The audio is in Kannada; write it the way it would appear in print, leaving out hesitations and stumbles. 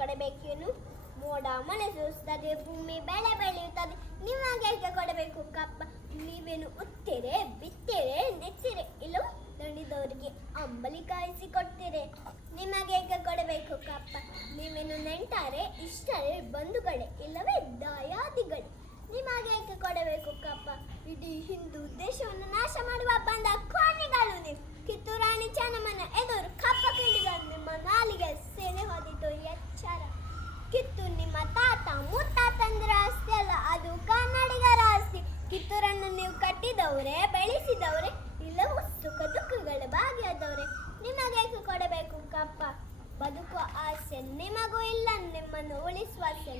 ಕೊಡಬೇಕೇನು? ಮೋಡ ಮಳೆ ಸುರಿಸುತ್ತದೆ, ಭೂಮಿ ಬೆಳೆ ಬೆಳೆಯುತ್ತದೆ, ನಿಮಗೇಕೆ ಕೊಡಬೇಕು ಕಪ್ಪ? ನೀವೇನು ಉತ್ತೀರೆ, ಬಿತ್ತೀರೆ, ನೆತ್ತೀರೆ, ಇಲ್ಲವೋ ದಣಿದವರಿಗೆ ಅಂಬಲಿ ಕಾಯಿಸಿ ಕೊಡ್ತೀರೆ, ನಿಮಗೇಕೆ ಕೊಡಬೇಕು ಕಪ್ಪ? ನೀವೇನು ನೆಂಟಾರೆ, ಇಷ್ಟರೇ, ಬಂಧುಗಳೇ, ಇಲ್ಲವೇ ದಾಯಾದಿಗಳೇ, ನಿಮಗೇಕೆ ಕೊಡಬೇಕು ಕಪ್ಪ? ಇಡೀ ಹಿಂದೂ ದೇಶವನ್ನು ನಾಶ ಮಾಡುವ ಬಂದ ಕೋಣಿಗಳು ನೀವು. ಕಿತ್ತೂರು ರಾಣಿ ಚೆನ್ನಮ್ಮನ ಎದುರು ಕಪ್ಪ ಕೇಳಿದರು, ನಿಮ್ಮ ನಾಲಿಗೆ ಸೆರೆ ಹೋದಿತು ಎಚ್ಚರ. ಕಿತ್ತೂರು ನಿಮ್ಮ ತಾತ ಮುತ್ತಾತಂದ್ರ ಆಸ್ತಿ ಅಲ್ಲ, ಅದು ಕನ್ನಡಿಗರ ಆಸ್ತಿ. ಕಿತ್ತೂರನ್ನು ನೀವು ಕಟ್ಟಿದವರೇ, ಬೆಳೆಸಿದವರೇ, ಇಲ್ಲವೂ ಸುಖ ದುಃಖಗಳ ಭಾಗಿಯಾದವರೇ, ನಿಮಗೇಕೆ ಕೊಡಬೇಕು ಕಪ್ಪ? ಬದುಕುವ ಆಸೆ ನಿಮಗೂ ಇಲ್ಲ, ನಿಮ್ಮನ್ನು ಉಳಿಸುವ ಆಸೆ